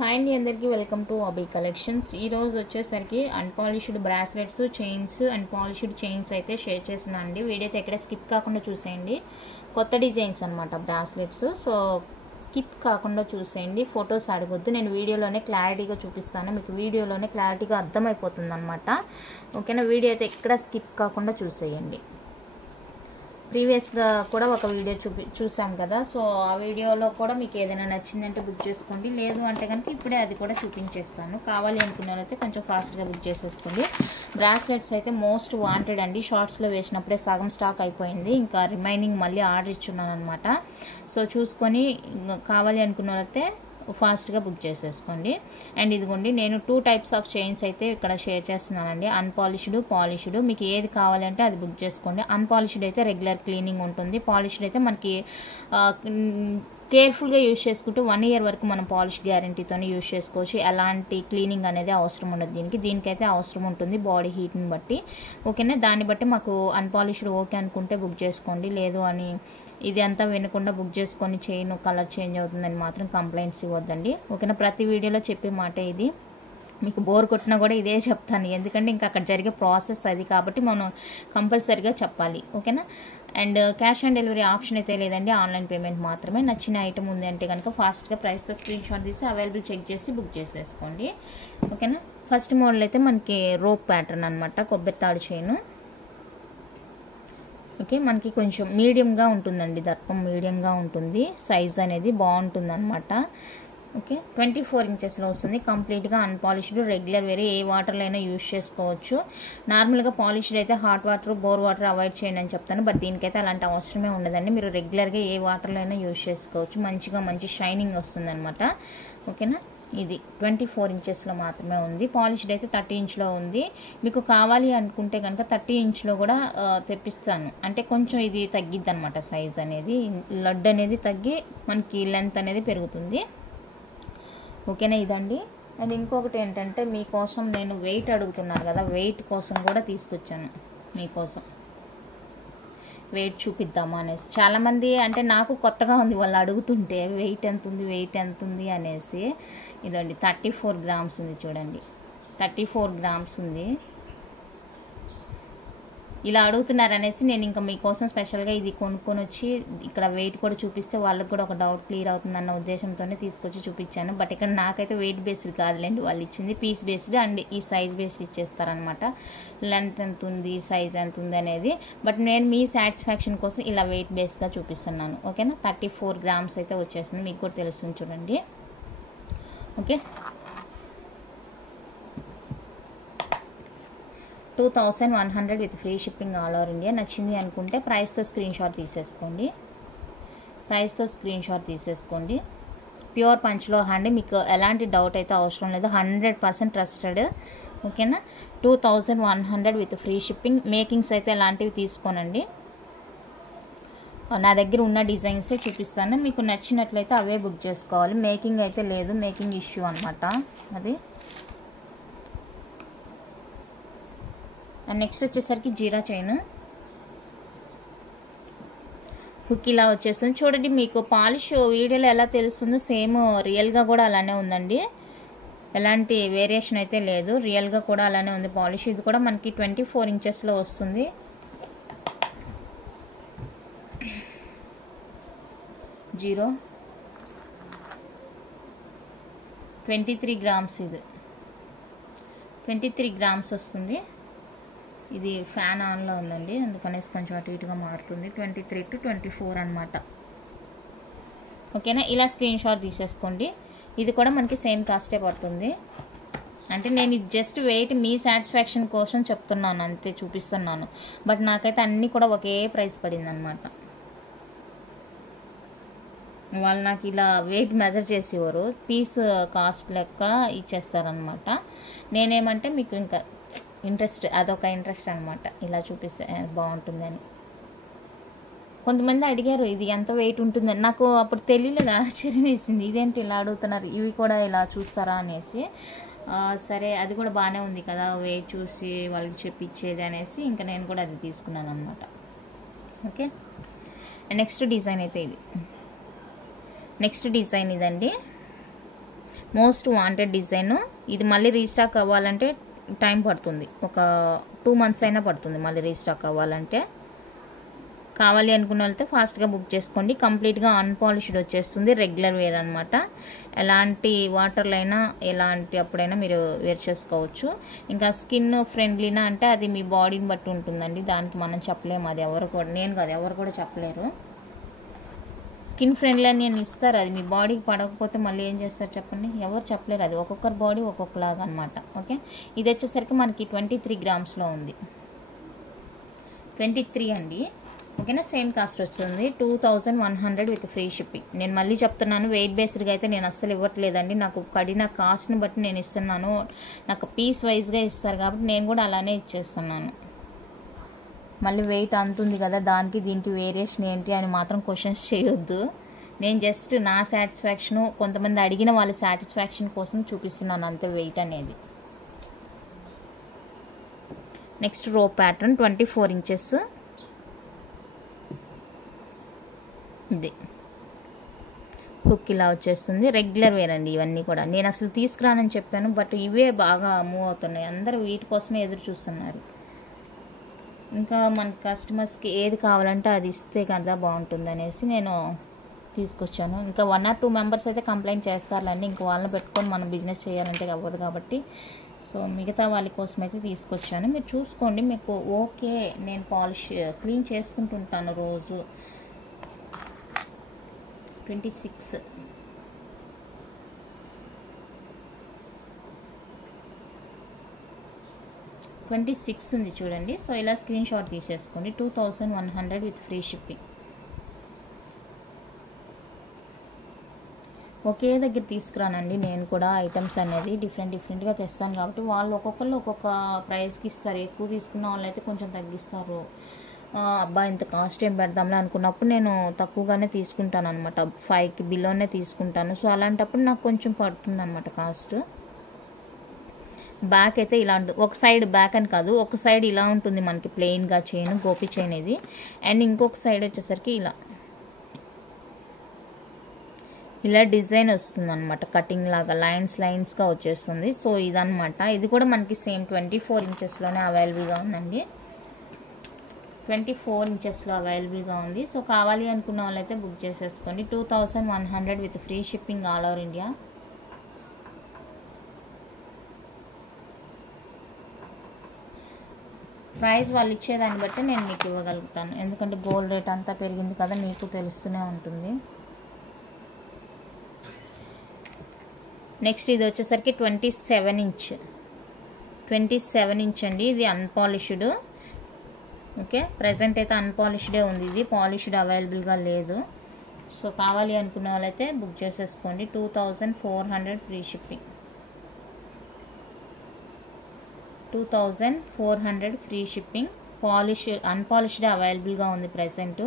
Hi అండి, అందరికీ welcome to అబీ collections. ఈ రోజు వచ్చేసరికి unpolished bracelets, chains, unpolished chains అయితే షేర్ చేస్తున్నాను అండి. వీడియో అయితే ఎక్కడ స్కిప్ కాకుండా చూసేయండి. కొత్త డిజైన్స్ అనమాట బ్రాస్లెట్స్. సో స్కిప్ కాకుండా చూసేయండి, ఫొటోస్ అడగొద్దు. నేను వీడియోలోనే క్లారిటీగా చూపిస్తాను, మీకు వీడియోలోనే క్లారిటీగా అర్థమైపోతుంది అనమాట. ఓకేనా? వీడియో అయితే ఎక్కడ స్కిప్ కాకుండా చూసేయండి. ప్రీవియస్గా కూడా ఒక వీడియో చూసాం కదా, సో ఆ వీడియోలో కూడా మీకు ఏదైనా నచ్చిందంటే బుక్ చేసుకోండి, లేదు అంటే కనుక ఇప్పుడే అది కూడా చూపించేస్తాను. కావాలి అనుకున్నారైతే కొంచెం ఫాస్ట్గా బుక్ చేసేసుకోండి. బ్రాస్లెట్స్ అయితే మోస్ట్ వాంటెడ్ అండి. షార్ట్స్లో వేసినప్పుడే సగం స్టాక్ అయిపోయింది, ఇంకా రిమైనింగ్ మళ్ళీ ఆర్డర్ ఇచ్చున్నాను అనమాట. సో చూసుకొని కావాలి అనుకున్నారైతే ఫాస్ట్గా బుక్ చేసేసుకోండి. అండ్ ఇదిగోండి, నేను 2 టైప్స్ ఆఫ్ చైన్స్ అయితే ఇక్కడ షేర్ చేస్తున్నానండి. Unpolished, polished. మీకు ఏది కావాలంటే అది బుక్ చేసుకోండి. అన్పాలిష్డ్ అయితే రెగ్యులర్ క్లీనింగ్ ఉంటుంది, పాలిష్డ్ అయితే మనకి కేర్ఫుల్గా యూజ్ చేసుకుంటూ 1 ఇయర్ వరకు మనం పాలిష్ గ్యారంటీతోనే యూజ్ చేసుకోవచ్చు. ఎలాంటి క్లీనింగ్ అనేది అవసరం ఉండదు దీనికైతే అవసరం ఉంటుంది బాడీ హీట్ని బట్టి. ఓకేనా? దాన్ని బట్టి మాకు అన్పాలిష్డ్ ఓకే అనుకుంటే బుక్ చేసుకోండి, లేదు అని ఇది అంతా వినకుండా బుక్ చేసుకొని చైన్ కలర్ చేంజ్ అవుతుందని మాత్రం కంప్లైంట్స్ ఇవ్వద్దండి. ఓకేనా? ప్రతి వీడియోలో చెప్పే మాట ఇది. మీకు బోర్ కొట్టినా కూడా ఇదే చెప్తాను, ఎందుకంటే ఇంకా అక్కడ జరిగే ప్రాసెస్ అది కాబట్టి మనం కంపల్సరీగా చెప్పాలి. ఓకేనా? And cash on delivery option అయితే లేదండి, ఆన్లైన్ పేమెంట్ మాత్రమే. నచ్చిన ఐటమ్ ఉంది అంటే కనుక ఫాస్ట్గా ప్రైస్తో స్క్రీన్ షాట్ తీసి అవైలబుల్ చెక్ చేసి బుక్ చేసేసుకోండి. ఓకేనా? ఫస్ట్ మోడల్ అయితే మనకి రోప్ ప్యాటర్న్ అనమాట, కొబ్బరి తాడు చైన్. ఓకే, మనకి కొంచెం మీడియంగా ఉంటుందండి, దర్పం మీడియంగా ఉంటుంది, సైజ్ అనేది బాగుంటుంది అనమాట. ఓకే, 24 ఇంచెస్లో వస్తుంది. కంప్లీట్గా అన్పాలిష్డ్, రెగ్యులర్ వేరే ఏ వాటర్లో అయినా యూజ్ చేసుకోవచ్చు. నార్మల్గా పాలిష్డ్ అయితే hot water, bore water avoid చేయండి అని చెప్తాను, బట్ దీనికైతే అలాంటి అవసరమే ఉండదండి. మీరు రెగ్యులర్గా ఏ వాటర్లో అయినా యూజ్ చేసుకోవచ్చు, మంచి షైనింగ్ వస్తుంది అనమాట. ఓకేనా? ఇది 24 ఇంచెస్లో మాత్రమే ఉంది. పాలిష్డ్ అయితే 30 ఇంచ్లో ఉంది. మీకు కావాలి అనుకుంటే కనుక 30 ఇంచ్లో కూడా తెప్పిస్తాను, అంటే కొంచెం ఇది తగ్గిద్ది అనమాట, సైజ్ అనేది, లడ్ అనేది తగ్గి మనకి లెంత్ అనేది పెరుగుతుంది. ఓకేనా? ఇదండి. అండ్ ఇంకొకటి ఏంటంటే, మీకోసం నేను వెయిట్ అడుగుతున్నాను కదా, వెయిట్ కోసం కూడా తీసుకొచ్చాను మీకోసం. వెయిట్ చూపిద్దామా అనేసి చాలామంది, అంటే నాకు కొత్తగా ఉంది, వాళ్ళు అడుగుతుంటే వెయిట్ ఎంత ఉంది అనేసి. ఇదండి, 34 గ్రామ్స్ ఉంది చూడండి, 34 గ్రామ్స్ ఉంది. ఇలా అడుగుతున్నారు అనేసి నేను ఇంకా మీకోసం స్పెషల్గా ఇది కొనుక్కొని వచ్చి ఇక్కడ వెయిట్ కూడా చూపిస్తే వాళ్ళకి కూడా ఒక డౌట్ క్లియర్ అవుతుందన్న ఉద్దేశంతోనే తీసుకొచ్చి చూపించాను. బట్ ఇక్కడ నాకైతే వెయిట్ బేస్డ్ కాదులేండి, వాళ్ళు ఇచ్చింది పీస్ బేస్డ్ అండ్ ఈ సైజ్ బేస్డ్ ఇచ్చేస్తారనమాట. లెంత్ ఎంత ఉంది, సైజ్ ఎంత ఉంది అనేది. బట్ నేను మీ సాటిస్ఫాక్షన్ కోసం ఇలా వెయిట్ బేస్గా చూపిస్తున్నాను. ఓకేనా? 34 గ్రామ్స్ అయితే వచ్చేసింది, మీకు కూడా తెలుస్తుంది చూడండి. Okay, 2100 with free shipping all over India. నచ్చింది అనుకుంటే ప్రైస్తో స్క్రీన్ షాట్ తీసేసుకోండి. ప్యూర్ పంచ్లో హ్యాండ్, మీకు ఎలాంటి డౌట్ అయితే అవసరం లేదు, 100% ట్రస్టెడ్. ఓకేనా? 2100 విత్ ఫ్రీ షిప్పింగ్. మేకింగ్స్ అయితే ఎలాంటివి తీసుకోనండి, నా దగ్గర ఉన్న డిజైన్సే చూపిస్తాను, మీకు నచ్చినట్లయితే అవే బుక్ చేసుకోవాలి. మేకింగ్ అయితే లేదు, మేకింగ్ ఇష్యూ అనమాట అది. అండ్ నెక్స్ట్ వచ్చేసరికి జీరా చైన్, హుక్ ఇలా వచ్చేస్తుంది చూడండి. మీకు పాలిష్ వీడియోలో ఎలా తెలుస్తుందో సేమ్ రియల్గా కూడా అలానే ఉందండి, ఎలాంటి వేరియేషన్ అయితే లేదు, రియల్గా కూడా అలానే ఉంది పాలిష్. ఇది కూడా మనకి 24 ఇంచెస్లో వస్తుంది. జీరో 23 గ్రామ్స్, ఇది 23 గ్రామ్స్ వస్తుంది. ఇది ఫ్యాన్ ఆన్లో ఉందండి, అందుకనేసి కొంచెం అటు ఇటుగా మారుతుంది. 23 to 24 అనమాట. ఓకేనా? ఇలా స్క్రీన్ షాట్ తీసేసుకోండి. ఇది కూడా మనకి సేమ్ కాస్టే పడుతుంది, అంటే నేను ఇది జస్ట్ వెయిట్ మీ సాటిస్ఫాక్షన్ కోసం చెప్తున్నాను అంతే, చూపిస్తున్నాను. బట్ నాకైతే అన్నీ కూడా ఒకే ప్రైస్ పడింది అనమాట. వాళ్ళు నాకు ఇలా వెయిట్ మెజర్ చేసి ఇవ్వరు, పీస్ కాస్ట్ లెక్క ఇచ్చేస్తారనమాట. నేనేమంటే మీకు ఇంకా ఇంట్రెస్ట్, అదొక ఇంట్రెస్ట్ అనమాట, ఇలా చూపిస్తే బాగుంటుందని. కొంతమంది అడిగారు ఇది ఎంత వెయిట్ ఉంటుందని, నాకు అప్పుడు తెలియలేదు, ఆశ్చర్యం వేసింది, ఇదేంటి ఇలా అడుగుతున్నారు, ఇవి కూడా ఇలా చూస్తారా అనేసి. సరే అది కూడా బాగానే ఉంది కదా, వెయిట్ చూసి వాళ్ళకి చెప్పించేది అనేసి ఇంకా నేను కూడా అది తీసుకున్నాను అనమాట. ఓకే, నెక్స్ట్ డిజైన్ అయితే ఇది. నెక్స్ట్ డిజైన్ ఇదండి, మోస్ట్ వాంటెడ్ డిజైన్. ఇది మళ్ళీ రీస్టాక్ అవ్వాలంటే టైం పడుతుంది, ఒక 2 months అయినా పడుతుంది మళ్ళీ రీస్టాక్ అవ్వాలంటే. కావాలి అనుకున్న వాళ్ళతో ఫాస్ట్గా బుక్ చేసుకోండి. కంప్లీట్గా అన్పాలిష్డ్ వచ్చేస్తుంది, రెగ్యులర్ వేర్ అనమాట. ఎలాంటి వాటర్లో అయినా ఎలాంటి అప్పుడైనా మీరు వేర్ చేసుకోవచ్చు. ఇంకా స్కిన్ ఫ్రెండ్లీనా అంటే అది మీ బాడీని బట్టి ఉంటుందండి, దానికి మనం చెప్పలేము. అది ఎవరు కూడా, నేను కాదు ఎవరు కూడా చెప్పలేరు. స్కిన్ ఫ్రెండ్లీ అని నేను ఇస్తారు, అది మీ బాడీకి పడకపోతే మళ్ళీ ఏం చేస్తారు చెప్పండి, ఎవరు చెప్పలేరు. అది ఒక్కొక్కరి బాడీ ఒక్కొక్కలాగా అనమాట. ఓకే, ఇది వచ్చేసరికి మనకి 23 grams ఉంది, 23 అండి. ఓకేనా, సేమ్ కాస్ట్ వస్తుంది 2100 విత్ ఫ్రీ షిప్పింగ్. నేను మళ్ళీ చెప్తున్నాను, వెయిట్ బేస్డ్గా అయితే నేను అస్సలు ఇవ్వట్లేదండి, నాకు పడిన కాస్ట్ని బట్టి నేను ఇస్తున్నాను. నాకు పీస్ వైజ్గా ఇస్తారు కాబట్టి నేను కూడా అలానే ఇచ్చేస్తున్నాను. మళ్ళీ వెయిట్ అంతుంది కదా, దానికి దీనికి వేరియేషన్ ఏంటి అని మాత్రం క్వశ్చన్స్ చేయొద్దు. నేను జస్ట్ నా సాటిస్ఫాక్షను, కొంతమంది అడిగిన వాళ్ళ సాటిస్ఫాక్షన్ కోసం చూపిస్తున్నాను అంతే వెయిట్ అనేది. నెక్స్ట్ రో ప్యాటర్న్ 24 inches. ఇది హుక్ ఇలా వచ్చేస్తుంది, రెగ్యులర్ వేర్ అండి ఇవన్నీ కూడా. నేను అసలు తీసుకురానని చెప్పాను, బట్ ఇవే బాగా మూవ్ అవుతున్నాయి, అందరూ వీటి కోసమే ఎదురు చూస్తున్నారు. ఇంకా మన కస్టమర్స్కి ఏది కావాలంటే అది ఇస్తే కదా బాగుంటుంది అనేసి నేను తీసుకొచ్చాను. ఇంకా 1 or 2 members అయితే కంప్లైంట్ చేస్తారులేండి, ఇంకా వాళ్ళని పెట్టుకొని మనం బిజినెస్ చేయాలంటే అవ్వదు కాబట్టి. సో మిగతా వాళ్ళ కోసం అయితే తీసుకొచ్చాను, మీరు చూసుకోండి. మీకు ఓకే, నేను పాలిష్ క్లీన్ చేసుకుంటుంటాను రోజు. 26 ఉంది చూడండి. సో ఇలా స్క్రీన్ షాట్ తీసేసుకోండి. 2100 విత్ ఫ్రీ షిప్పింగ్. ఒకే దగ్గర తీసుకురానండి, నేను కూడా ఐటమ్స్ అనేది డిఫరెంట్గా తెస్తాను కాబట్టి వాళ్ళు ఒక్కొక్కరు ఒక్కొక్క ప్రైస్కి ఇస్తారు. ఎక్కువ తీసుకున్న వాళ్ళు అయితే కొంచెం తగ్గిస్తారు. అబ్బా ఇంత కాస్ట్ ఏం పెడదాంలే అనుకున్నప్పుడు నేను తక్కువగానే తీసుకుంటాను అనమాట, 5కి బిలోనే తీసుకుంటాను. సో అలాంటప్పుడు నాకు కొంచెం పడుతుంది అనమాట కాస్ట్. బ్యాక్ అయితే ఇలా ఉంటుంది, ఒక సైడ్ బ్యాక్ అని కాదు, ఒక సైడ్ ఇలా ఉంటుంది మనకి ప్లెయిన్గా చైన్, గోపి చైన్ ఇది. అండ్ ఇంకొక సైడ్ వచ్చేసరికి ఇలా డిజైన్ వస్తుంది అనమాట, కటింగ్ లాగా లైన్స్గా వచ్చేస్తుంది. సో ఇదనమాట, ఇది కూడా మనకి సేమ్ 24 inchesలోనే అవైలబుల్గా ఉందండి. 24 inchesలో అవైలబుల్గా ఉంది. సో కావాలి అనుకున్న వాళ్ళైతే బుక్ చేసేసుకోండి. 2100 with free shipping all over India. Price వాళ్ళు ఇచ్చేదాన్ని బట్టి నేను మీకు ఇవ్వగలుగుతాను, ఎందుకంటే గోల్డ్ రేట్ అంతా పెరిగింది కదా, మీకు తెలుస్తూనే ఉంటుంది. నెక్స్ట్ ఇది వచ్చేసరికి 27 inch అండి. ఇది అన్పాలిష్డ్. ఓకే, ప్రజెంట్ అయితే అన్పాలిష్డే ఉంది, ఇది పాలిష్డ్ అవైలబుల్గా లేదు. సో కావాలి అనుకున్న వాళ్ళైతే బుక్ చేసేసుకోండి. 2400 free shipping. 2400 free shipping. Unpolished అవైలబుల్గా ఉంది ప్రజెంట్,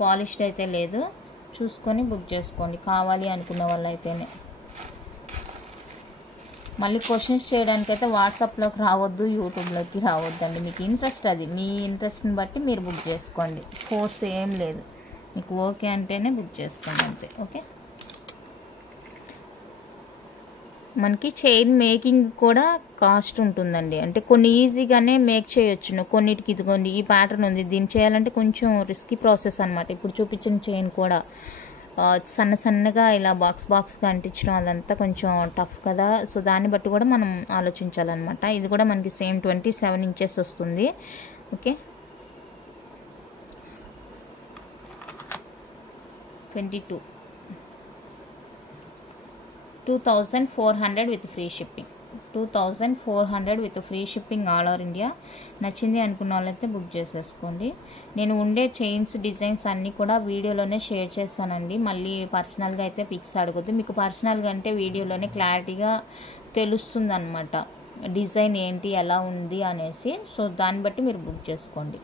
పాలిష్డ్ అయితే లేదు. చూసుకొని బుక్ చేసుకోండి కావాలి అనుకున్న వాళ్ళైతేనే. మళ్ళీ క్వశ్చన్స్ చేయడానికైతే వాట్సాప్లోకి రావద్దు, యూట్యూబ్లోకి రావద్దండి. మీకు ఇంట్రెస్ట్, అది మీ ఇంట్రెస్ట్ని బట్టి మీరు బుక్ చేసుకోండి, ఫోర్స్ ఏం లేదు. మీకు ఓకే అంటేనే బుక్ చేసుకోండి అంతే. ఓకే, మనకి చైన్ మేకింగ్ కూడా కాస్ట్ ఉంటుందండి, అంటే కొన్ని ఈజీగానే మేక్ చేయొచ్చును, కొన్నిటికి ఇదిగోండి ఈ ప్యాటర్న్ ఉంది, దీన్ని చేయాలంటే కొంచెం రిస్కీ ప్రాసెస్ అనమాట. ఇప్పుడు చూపించిన చైన్ కూడా సన్నగా ఇలా బాక్స్గా అంటించడం అదంతా కొంచెం టఫ్ కదా. సో దాన్ని బట్టి కూడా మనం ఆలోచించాలన్నమాట. ఇది కూడా మనకి సేమ్ 27 inches వస్తుంది. Okay, 2400 with free shipping. 2400 with free shipping all over India. నచ్చింది అనుకున్న వాళ్ళైతే బుక్ చేసేసుకోండి. నేను ఉండే చైన్స్ డిజైన్స్ అన్నీ కూడా వీడియోలోనే షేర్ చేస్తానండి, మళ్ళీ పర్సనల్గా అయితే పిక్స్ అడగొద్దు. మీకు పర్సనల్గా అంటే వీడియోలోనే క్లారిటీగా తెలుస్తుంది అనమాట, డిజైన్ ఏంటి ఎలా ఉంది అనేసి. సో దాన్ని బట్టి మీరు బుక్ చేసుకోండి.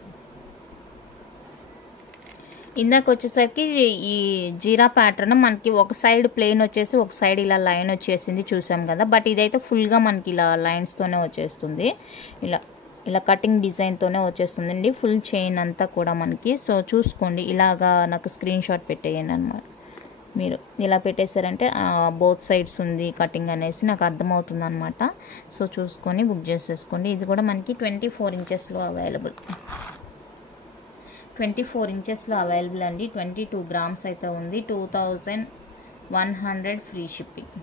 ఇందాక వచ్చేసరికి ఈ జీరా ప్యాటర్న్ మనకి ఒక సైడ్ ప్లెయిన్ వచ్చేసి ఒక సైడ్ ఇలా లైన్ వచ్చేసింది చూసాం కదా, బట్ ఇదైతే ఫుల్గా మనకి ఇలా లైన్స్తోనే వచ్చేస్తుంది, ఇలా కటింగ్ డిజైన్తోనే వచ్చేస్తుందండి ఫుల్ చైన్ అంతా కూడా మనకి. సో చూసుకోండి, ఇలాగా నాకు స్క్రీన్ షాట్ పెట్టేయండి అనమాట. మీరు ఇలా పెట్టేశారంటే బోత్ సైడ్స్ ఉంది కటింగ్ అనేసి నాకు అర్థమవుతుంది అనమాట. సో చూసుకొని బుక్ చేసేసుకోండి. ఇది కూడా మనకి 24 ఇంచెస్లో అవైలబుల్. 24 ఇంచెస్లో అవైలబుల్ అండి. 22 గ్రామ్స్ అయితే ఉంది. 2100 free shipping.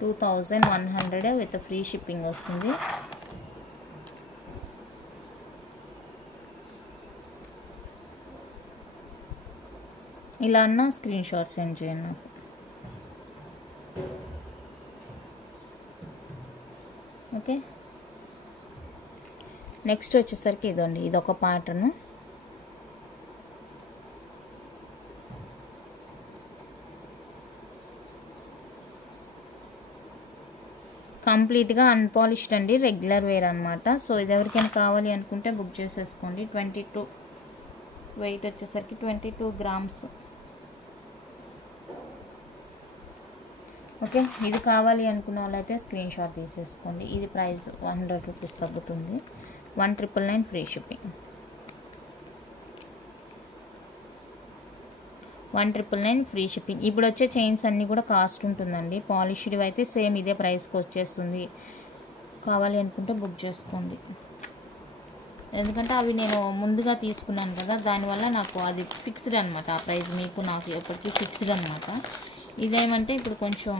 2100 with free shipping వస్తుంది. ఇలా అన్న స్క్రీన్ షాట్ సెండ్ చేయండి నాకు. ఓకే, నెక్స్ట్ వచ్చేసరికి ఇదండి, ఇదొక ప్యాటర్న్. కంప్లీట్గా అన్పాలిష్డ్ అండి, రెగ్యులర్ వేర్ అనమాట. సో ఇది ఎవరికైనా కావాలి అనుకుంటే బుక్ చేసేసుకోండి. 22 వెయిట్ వచ్చేసరికి 22 గ్రామ్స్. ఓకే, ఇది కావాలి అనుకున్న వాళ్ళైతే స్క్రీన్ షాట్ తీసేసుకోండి. ఇది ప్రైస్ 100 రూపీస్ తగ్గుతుంది. 1999 ఫ్రీ షిప్పింగ్. 1999 free shipping. ఇప్పుడు వచ్చే చైన్స్ అన్నీ కూడా కాస్ట్ ఉంటుందండి. పాలిష్డ్ అయితే సేమ్ ఇదే ప్రైస్కి వచ్చేస్తుంది. కావాలి అనుకుంటే బుక్ చేసుకోండి. ఎందుకంటే అవి నేను ముందుగా తీసుకున్నాను కదా, దానివల్ల నాకు అది ఫిక్స్డ్ అనమాట. ఆ ప్రైస్ మీకు నాకు ఎప్పటికీ ఫిక్స్డ్ అనమాట. ఇదేమంటే ఇప్పుడు కొంచెం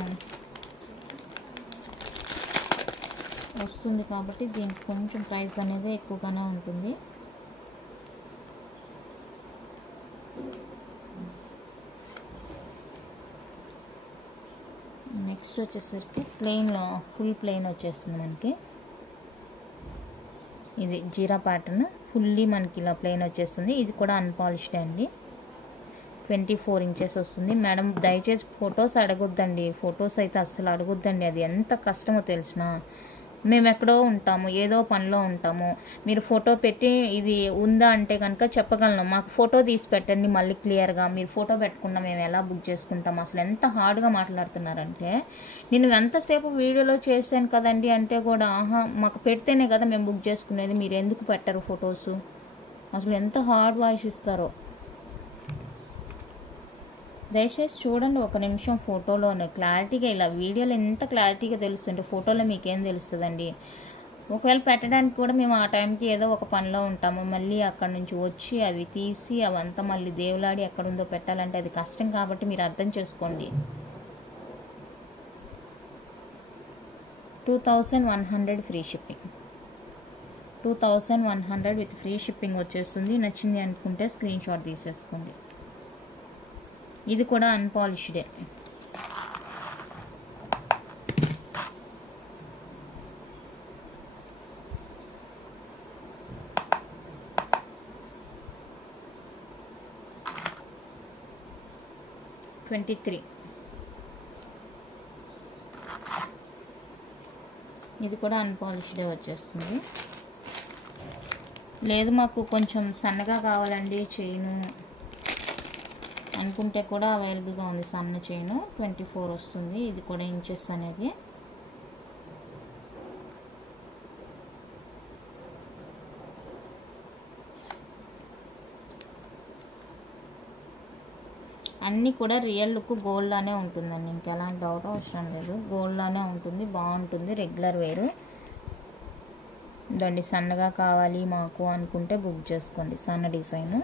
వస్తుంది కాబట్టి దీనికి కొంచెం ప్రైస్ అనేది ఎక్కువగానే ఉంటుంది. నెక్స్ట్ వచ్చేసరికి ప్లెయిన్లో ఫుల్ ప్లెయిన్ వచ్చేస్తుంది మనకి. ఇది జీరా ప్యాటర్న్ ఫుల్లీ మనకి ఇలా ప్లెయిన్ వచ్చేస్తుంది. ఇది కూడా అన్పాలిష్డ్ అండి. 24 ఇంచెస్ వస్తుంది. మేడం దయచేసి ఫొటోస్ అడగొద్దండి. ఫొటోస్ అయితే అస్సలు అడగొద్దండి. అది ఎంత కష్టమో తెలిసిన. మేము ఎక్కడో ఉంటాము, ఏదో పనిలో ఉంటాము. మీరు ఫోటో పెట్టి ఇది ఉందా అంటే కనుక చెప్పగలను. మాకు ఫోటో తీసి పెట్టండి మళ్ళీ క్లియర్గా. మీరు ఫోటో పెట్టకుండా మేము ఎలా బుక్ చేసుకుంటాం? అసలు ఎంత హార్డ్గా మాట్లాడుతున్నారంటే, నేను ఎంతసేపు వీడియోలో చేశాను కదండి అంటే కూడా మాకు పెడితేనే కదా మేము బుక్ చేసుకునేది, మీరు ఎందుకు పెట్టరు ఫొటోస్? అసలు ఎంత హార్డ్ వాయిస్ ఇస్తారో. దయచేసి చూడండి ఒక నిమిషం ఫోటోలోనే క్లారిటీగా. ఇలా వీడియోలో ఎంత క్లారిటీగా తెలుస్తుంటే ఫోటోలో మీకేం తెలుస్తుందండి? ఒకవేళ పెట్టడానికి కూడా మేము ఆ టైంకి ఏదో ఒక పనిలో ఉంటాము. మళ్ళీ అక్కడ నుంచి వచ్చి అవి తీసి అవంతా మళ్ళీ దేవులాడి ఎక్కడుందో పెట్టాలంటే అది కష్టం. కాబట్టి మీరు అర్థం చేసుకోండి. 2100 free shipping. 2100 with free shipping వచ్చేస్తుంది. నచ్చింది అనుకుంటే స్క్రీన్ షాట్ తీసేసుకోండి. ఇది కూడా అన్పాలిష్డే. $23. ఇది కూడా అన్పాలిష్డే వచ్చేస్తుంది. లేదు మాకు కొంచెం సన్నగా కావాలండి చైను అనుకుంటే కూడా అవైలబుల్గా ఉంది. సన్న చైను 24 వస్తుంది. ఇది కూడా ఇంచెస్ అనేది. అన్నీ కూడా రియల్ లుక్ గోల్డ్ లానే ఉంటుందండి. ఇంకెలాంటి డౌట్ అవసరం లేదు. గోల్డ్ లానే ఉంటుంది, బాగుంటుంది, రెగ్యులర్ వేరు. దాన్ని సన్నగా కావాలి మాకు అనుకుంటే బుక్ చేసుకోండి. సన్న డిజైన్.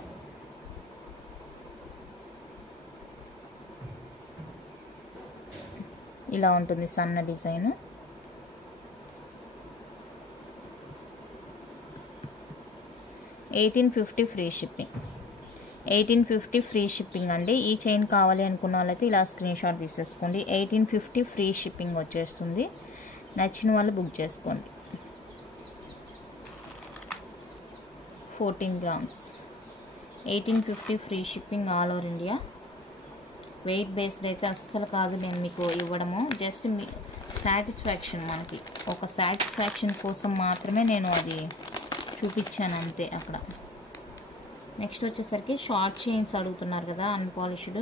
ఇలా ఉంటుంది సన్న design. $1850 free shipping. 1850 free shipping అండి. ఈ చైన్ కావాలి అనుకున్న వాళ్ళైతే ఇలా స్క్రీన్ షాట్ తీసేసుకోండి. 1850 ఫ్రీ షిప్పింగ్ వచ్చేస్తుంది. నచ్చిన వాళ్ళు బుక్ చేసుకోండి. 14 grams. 1850 free shipping all over India. Weight based అయితే అస్సలు కాదు నేను మీకు ఇవ్వడము. జస్ట్ మీ సాటిస్ఫాక్షన్, మనకి ఒక సాటిస్ఫాక్షన్ కోసం మాత్రమే నేను అది చూపించాను అంతే అక్కడ. నెక్స్ట్ వచ్చేసరికి షార్ట్ చైన్స్ అడుగుతున్నారు కదా అన్పాలిష్డ్.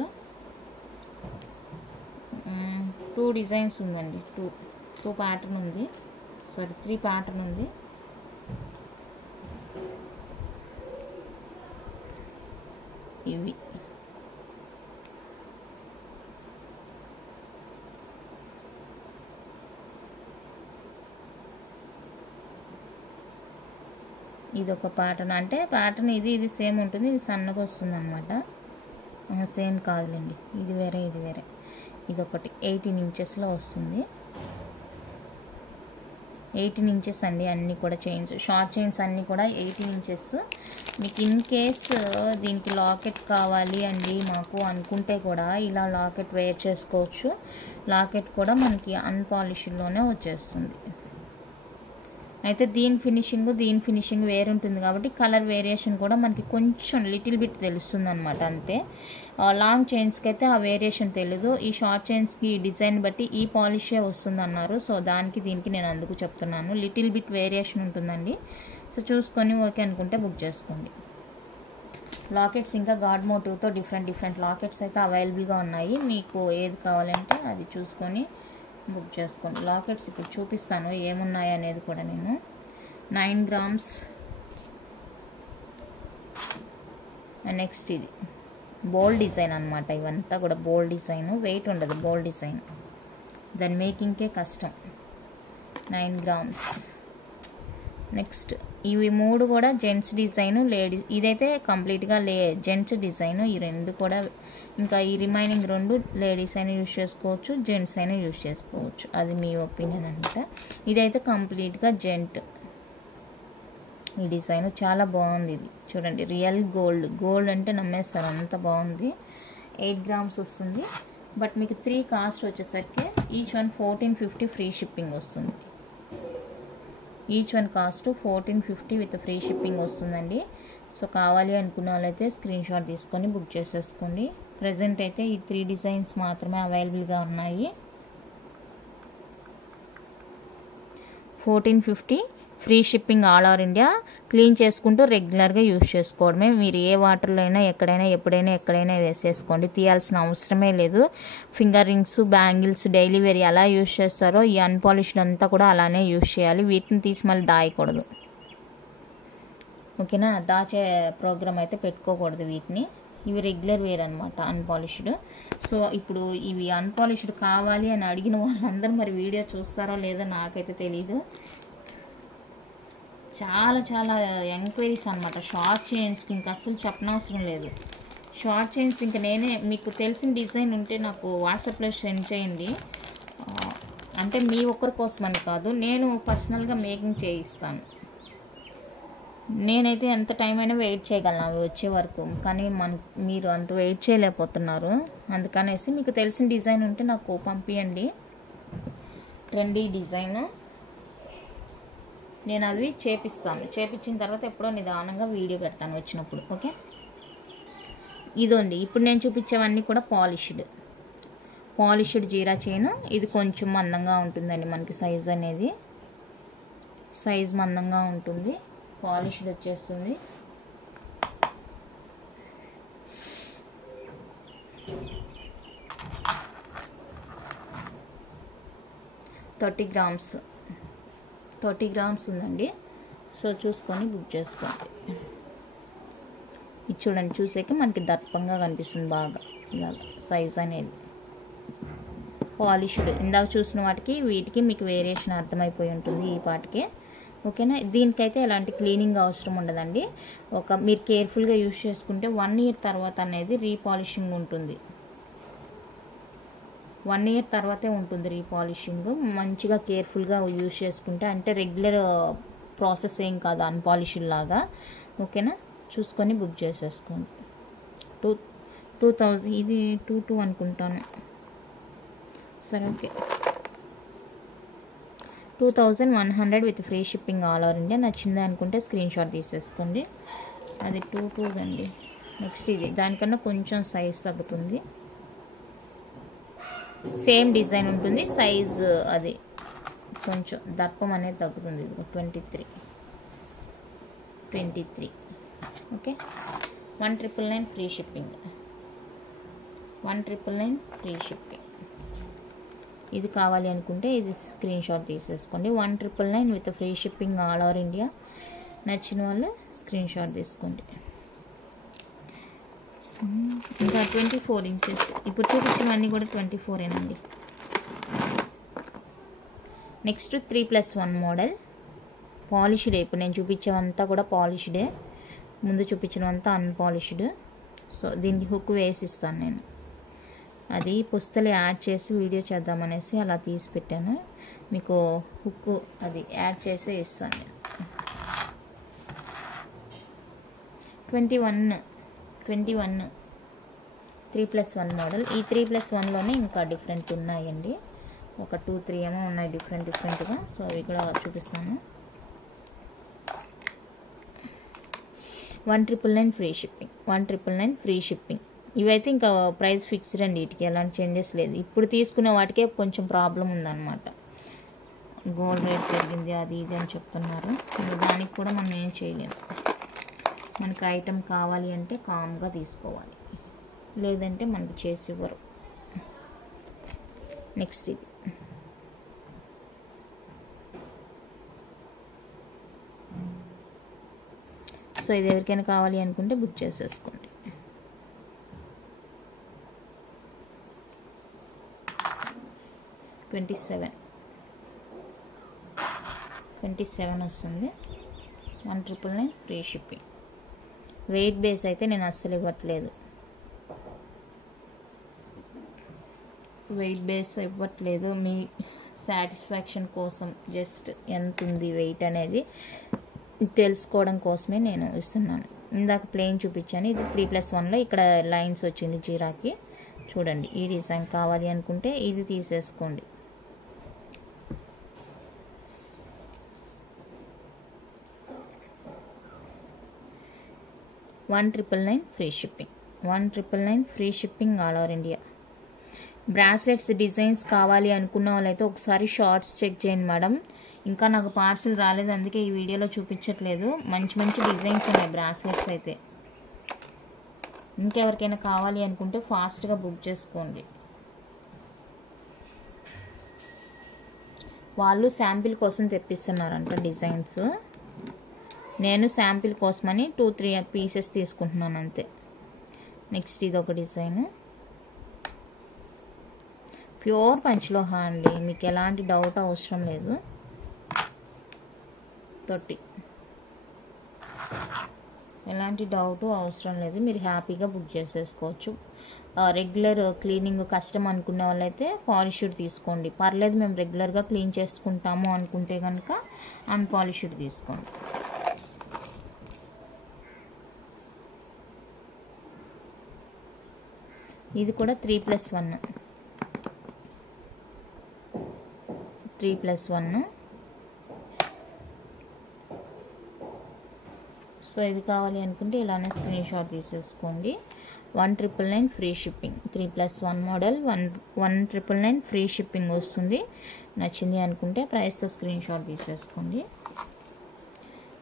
2 డిజైన్స్ ఉందండి. 2 ప్యాటర్న్ ఉంది. 3 ప్యాటర్న్ ఉంది. ఇవి ఇది ఒక ప్యాటర్న్, అంటే ప్యాటర్న్ ఇది సేమ్ ఉంటుంది, ఇది సన్నగా వస్తుంది అనమాట. సేమ్ కాదులేండి, ఇది వేరే ఇది వేరే. ఇది ఒకటి 18 ఇంచెస్లో వస్తుంది. 18 ఇంచెస్ అండి అన్నీ కూడా చైన్స్, షార్ట్ చైన్స్ అన్నీ కూడా 18 ఇంచెస్. మీకు ఇన్ కేస్ దీనికి లాకెట్ కావాలి అండి మాకు అనుకుంటే కూడా ఇలా లాకెట్ వేర్ చేసుకోవచ్చు. లాకెట్ కూడా మనకి అన్పాలిష్డ్లోనే వచ్చేస్తుంది. అయితే దీని ఫినిషింగ్ వేరే ఉంటుంది కాబట్టి కలర్ వేరియేషన్ కూడా మనకి కొంచెం లిటిల్ బిట్ తెలుస్తుంది అనమాట. అంతే, లాంగ్ చైన్స్కి అయితే ఆ వేరియేషన్ తెలీదు. ఈ షార్ట్ చైన్స్కి డిజైన్ బట్టి ఈ పాలిషే వస్తుంది అన్నారు. సో దీనికి నేను అందుకు చెప్తున్నాను, లిటిల్ బిట్ వేరియేషన్ ఉంటుందండి. సో చూసుకొని ఓకే అనుకుంటే బుక్ చేసుకోండి. లాకెట్స్ ఇంకా గాడ్ మోటివ్తో డిఫరెంట్ లాకెట్స్ అయితే అవైలబుల్గా ఉన్నాయి. మీకు ఏది కావాలంటే అది చూసుకొని బుక్ చేసుకోండి. లాకెట్స్ ఇప్పుడు చూపిస్తాను ఏమున్నాయి అనేది కూడా. నేను 9 grams. నెక్స్ట్ ఇది బోల్డ్ డిజైన్ అనమాట. ఇవంతా కూడా బోల్డ్ డిజైన్, వెయిట్ ఉండదు, బోల్డ్ డిజైన్, దాని మేకింగ్కే కష్టం. 9 grams. నెక్స్ట్ ఇవి 3 కూడా జెంట్స్ డిజైన్, లేడీస్. ఇదైతే కంప్లీట్గా జెంట్స్ డిజైన్. ఈ 2 కూడా, ఇంకా ఈ రిమైనింగ్ 2 లేడీస్ అయినా యూజ్ చేసుకోవచ్చు, జెంట్స్ అయినా యూజ్ చేసుకోవచ్చు, అది మీ ఒపీనియన్ అనమాట. ఇదైతే కంప్లీట్గా జెంట్. ఈ డిజైన్ చాలా బాగుంది. ఇది చూడండి, రియల్ గోల్డ్ అంటే నమ్మేస్తారు, అంత బాగుంది. 8 grams వస్తుంది. బట్ మీకు 3 కాస్ట్ వచ్చేసరికి ఈచ్ వన్ 1450 ఫ్రీ షిప్పింగ్ వస్తుంది. Each one cost 1450 with free shipping వస్తుందండి. సో కావాలి అనుకున్న వాళ్ళైతే స్క్రీన్ షాట్ తీసుకొని బుక్ చేసేసుకోండి. ప్రజెంట్ అయితే ఈ 3 డిజైన్స్ మాత్రమే అవైలబుల్గా ఉన్నాయి. 1450 free shipping all over India. Clean చేసుకుంటూ రెగ్యులర్గా యూజ్ చేసుకోవడమే. మీరు ఏ వాటర్లో అయినా ఎక్కడైనా వేసేసుకోండి, తీయాల్సిన అవసరమే లేదు. Finger rings, bangles daily wear ఎలా యూజ్ చేస్తారో ఈ అన్పాలిష్డ్ అంతా కూడా అలానే యూజ్ చేయాలి. వీటిని తీసి మళ్ళీ దాయకూడదు, ఓకేనా? దాచే ప్రోగ్రామ్ అయితే పెట్టుకోకూడదు వీటిని. ఇవి రెగ్యులర్ వేర్ అనమాట, అన్పాలిష్డ్. సో ఇప్పుడు ఇవి అన్పాలిష్డ్ కావాలి అని అడిగిన వాళ్ళందరూ మరి వీడియో చూస్తారో లేదో నాకైతే తెలీదు. చాలా ఎంక్వైరీస్ అనమాట. షార్ట్ చైన్స్కి ఇంకా అస్సలు చెప్పనవసరం లేదు. షార్ట్ చైన్స్ ఇంకా నేనే, మీకు తెలిసిన డిజైన్ ఉంటే నాకు వాట్సాప్లో సెండ్ చేయండి. అంటే మీ ఒక్కరి కోసం అని కాదు, నేను పర్సనల్గా మేకింగ్ చేయిస్తాను. నేనైతే ఎంత టైం అయినా వెయిట్ చేయగలను అవి వచ్చే వరకు, కానీ మీరు అంత వెయిట్ చేయలేకపోతున్నారు. అందుకనేసి మీకు తెలిసిన డిజైన్ ఉంటే నాకు పంపించండి, ట్రెండీ డిజైన్. నేను అవి చేపిస్తాను. చేపించిన తర్వాత ఎప్పుడో నిదానంగా వీడియో పెడతాను వచ్చినప్పుడు, ఓకే? ఇదండి ఇప్పుడు నేను చూపించేవన్నీ కూడా పాలిష్డ్ జీరా చైన్. ఇది కొంచెం మందంగా ఉంటుందండి మనకి, సైజ్ మందంగా ఉంటుంది. పాలిష్డ్ వచ్చేస్తుంది. థర్టీ గ్రామ్స్ ఉందండి. సో చూసుకొని బుక్ చేసుకోండి. ఇది చూడండి, చూసాక మనకి దర్పంగా కనిపిస్తుంది బాగా ఇలాగ సైజ్ అనేది. పాలిష్డ్ ఇందాక చూసిన వీటికి మీకు వేరియేషన్ అర్థమైపోయి ఉంటుంది ఈ పాటికి, ఓకేనా? దీనికైతే ఎలాంటి క్లీనింగ్ అవసరం ఉండదండి. మీరు కేర్ఫుల్గా యూజ్ చేసుకుంటే 1 year తర్వాత అనేది రీపాలిషింగ్ ఉంటుంది. 1 year తర్వాతే ఉంటుంది రీపాలిషింగ్. మంచిగా కేర్ఫుల్గా యూజ్ చేసుకుంటే, అంటే రెగ్యులర్ ప్రాసెస్ ఏం కాదు అన్పాలిష్డ్ లాగా, ఓకేనా? చూసుకొని బుక్ చేసేసుకోండి. 2000 ఇది 22 అనుకుంటాను. సరే, okay. 2100 with free shipping all over India. నచ్చింది అనుకుంటే స్క్రీన్ షాట్ తీసేసుకోండి. అది 22 అండి. నెక్స్ట్ ఇది దానికన్నా కొంచెం సైజ్ తగ్గుతుంది, సేమ్ డిజైన్ ఉంటుంది, సైజ్ అది కొంచెం దర్పం అనేది తగ్గుతుంది. 23 okay. 1999 free shipping. 1999 free shipping. ఇది కావాలి అనుకుంటే ఇది స్క్రీన్ షాట్ తీసేసుకోండి. 1999 with free shipping all over India. నచ్చిన వాళ్ళు స్క్రీన్ షాట్ తీసుకోండి. ఇంకా 24 ఇంచెస్ ఇప్పుడు చూపించినవన్నీ కూడా 24ఏనండి. Next 3+1 model పాలిష్డే. ఇప్పుడు నేను చూపించేవంతా కూడా పాలిష్డే, ముందు చూపించినవంతా అన్పాలిష్డ్. సో దీనికి హుక్ వేసిస్తాను నేను. అది పుస్తలు యాడ్ చేసి వీడియో చేద్దామనేసి అలా తీసి పెట్టాను. మీకు హుక్ అది యాడ్ చేసే ఇస్తాను నేను. 21 3+1 మోడల్. ఈ 3+1లోనే ఇంకా డిఫరెంట్ ఉన్నాయండి. ఒక 2-3 ఏమో ఉన్నాయి డిఫరెంట్గా. సో అవి కూడా చూపిస్తాను. 1,999 ఫ్రీ షిప్పింగ్. 1,999 free shipping. ఇవైతే ఇంకా ప్రైస్ ఫిక్స్డ్ అండి, వీటికి ఎలాంటి చేంజెస్ లేదు. ఇప్పుడు తీసుకునే వాటికే కొంచెం ప్రాబ్లం ఉందన్నమాట. గోల్డ్ రేట్ పెరిగింది అది ఇది అని చెప్తున్నారు. దానికి కూడా మనం ఏం చేయలేము. మనకి ఐటెం కావాలి అంటే కామ్గా తీసుకోవాలి, లేదంటే మనకి చేసి ఇవ్వరు. నెక్స్ట్ ఇది సో ఇది ఎవరికైనా కావాలి అనుకుంటే బుక్ చేసేసుకోండి. $27 వస్తుంది. 1,999 ఫ్రీ షిప్పింగ్. వెయిట్ బేస్ అయితే నేను అస్సలు ఇవ్వట్లేదు. మీ సాటిస్ఫాక్షన్ కోసం జస్ట్ ఎంత ఉంది వెయిట్ అనేది తెలుసుకోవడం కోసమే నేను ఇస్తున్నాను. ఇందాక ప్లెయిన్ చూపించాను. ఇది 3+1లో ఇక్కడ లైన్స్ వచ్చింది జీరాకి. చూడండి, ఈ డిజైన్ కావాలి అనుకుంటే ఇది తీసేసుకోండి. $1,999 free shipping. 1,999 free shipping all over India. Bracelets designs కావాలి అనుకున్న వాళ్ళైతే ఒకసారి షార్ట్స్ చెక్ చేయండి మేడం. ఇంకా నాకు పార్సిల్ రాలేదు, అందుకే ఈ వీడియోలో చూపించట్లేదు. మంచి డిజైన్స్ ఉన్నాయి బ్రాస్లెట్స్ అయితే. ఇంకెవరికైనా కావాలి అనుకుంటే ఫాస్ట్గా బుక్ చేసుకోండి. వాళ్ళు శాంపిల్ కోసం తెప్పిస్తున్నారంట డిజైన్స్. నేను శాంపిల్ కోసమని 2-3 పీసెస్ తీసుకుంటున్నాను అంతే. నెక్స్ట్ ఇది ఒక డిజైన్, ప్యూర్ పంచలోహ అండి, మీకు ఎలాంటి డౌట్ అవసరం లేదు. 30 ఎలాంటి డౌట్ అవసరం లేదు, మీరు హ్యాపీగా బుక్ చేసేసుకోవచ్చు. రెగ్యులర్ క్లీనింగ్ కష్టం అనుకునే వాళ్ళైతే పాలిష్డ్ తీసుకోండి. పర్లేదు మేము రెగ్యులర్గా క్లీన్ చేసుకుంటాము అనుకుంటే కనుక అన్పాలిష్డ్ తీసుకోండి. ఇది కూడా 3+1. సో ఇది కావాలి అనుకుంటే ఇలానే స్క్రీన్ షాట్ తీసేసుకోండి. 1,999 free shipping. 3+1 model 1,999 free shipping వస్తుంది. నచ్చింది అనుకుంటే ప్రైస్తో స్క్రీన్ షాట్ తీసేసుకోండి.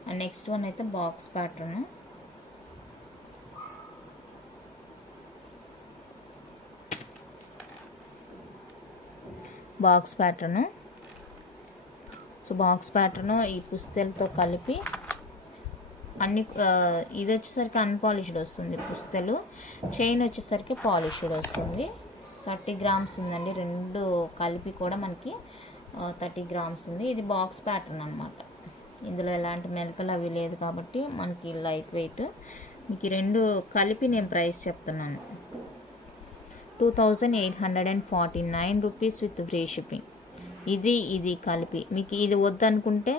అండ్ నెక్స్ట్ వన్ అయితే box pattern. So box pattern ఈ పుస్తెలతో కలిపి అన్ని. ఇది వచ్చేసరికి అన్పాలిష్డ్ వస్తుంది పుస్తెలు, చైన్ వచ్చేసరికి పాలిష్డ్ వస్తుంది. 30 గ్రామ్స్ ఉందండి, రెండు కలిపి కూడా మనకి 30 గ్రామ్స్ ఉంది. ఇది బాక్స్ ప్యాటర్న్ అనమాట. ఇందులో ఎలాంటి మెలకలు అవి లేదు కాబట్టి మనకి లైట్ వెయిట్. మీకు రెండు కలిపి నేను ప్రైస్ చెప్తున్నాను. 2,849 రూపీస్ విత్ ఫ్రీ షిప్పింగ్. ఇది కలిపి మీకు ఇది వద్దనుకుంటే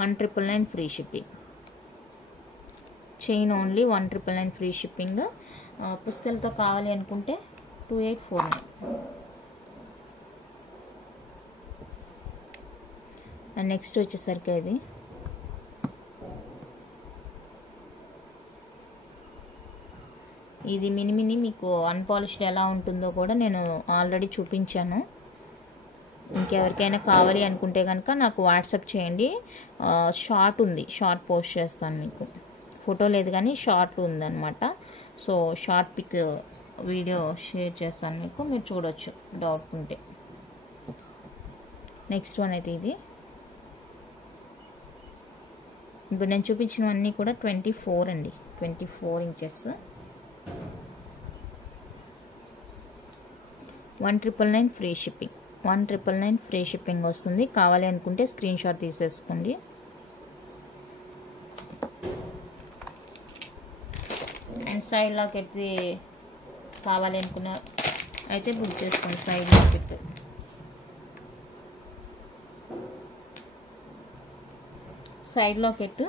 1,999 free shipping. Chain only 1,999 free shipping. పుస్తలతో కావాలి అనుకుంటే 2,849. అండ్ నెక్స్ట్ వచ్చేసరికి ఇది మినిమిని మీకు అన్పాలిష్డ్ ఎలా ఉంటుందో కూడా నేను ఆల్రెడీ చూపించాను. ఇంకెవరికైనా కావాలి అనుకుంటే కనుక నాకు వాట్సాప్ చేయండి. షార్ట్ ఉంది, షార్ట్ పోస్ట్ చేస్తాను మీకు. ఫోటో లేదు కానీ షార్ట్ ఉందన్నమాట. So short pic video share చేస్తాను మీకు, మీరు చూడొచ్చు డౌట్ ఉంటే. నెక్స్ట్ వన్ అయితే ఇది. ఇప్పుడు నేను చూపించినవన్నీ కూడా 24 అండి, 24 inches. 1,999 free shipping. 1,999 free shipping వస్తుంది. కావాలి అనుకుంటే స్క్రీన్ షాట్ తీసేసుకోండి. అండ్ సైడ్ లాకెట్ కావాలి అనుకున్న అయితే బుక్ చేసుకోండి. Side locket side locket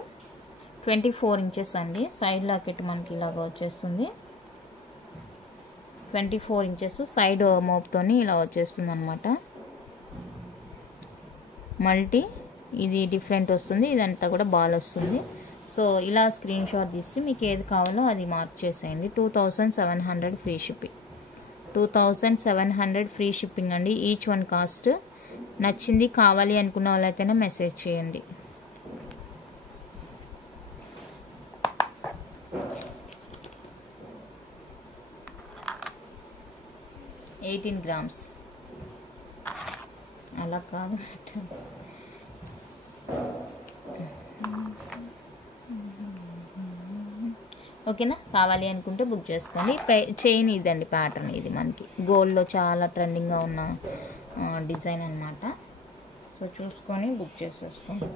24 inches అండి. సైడ్ లాకెట్ మనకి ఇలాగ వచ్చేస్తుంది. 24 ఇంచెస్ సైడ్ మోప్తోని ఇలా వచ్చేస్తుంది అనమాట. మల్టీ ఇది డిఫరెంట్ వస్తుంది, ఇదంతా కూడా బాల్ వస్తుంది. సో ఇలా స్క్రీన్ షాట్ తీసి మీకు ఏది కావాలో అది మార్క్ చేసేయండి. 2700 ఫ్రీ షిప్పింగ్. 2700 ఫ్రీ షిప్పింగ్ అండి. Each one cost. నచ్చింది కావాలి అనుకున్న వాళ్ళైతేనే మెసేజ్ చేయండి. $18 grams అలా కాదు. ఓకేనా? కావాలి అనుకుంటే బుక్ చేసుకోండి. చైన్ ఇదండి, ప్యాటర్న్ ఇది మనకి గోల్డ్లో చాలా ట్రెండింగ్గా ఉన్న డిజైన్ అనమాట. సో చూసుకొని బుక్ చేసేసుకోండి.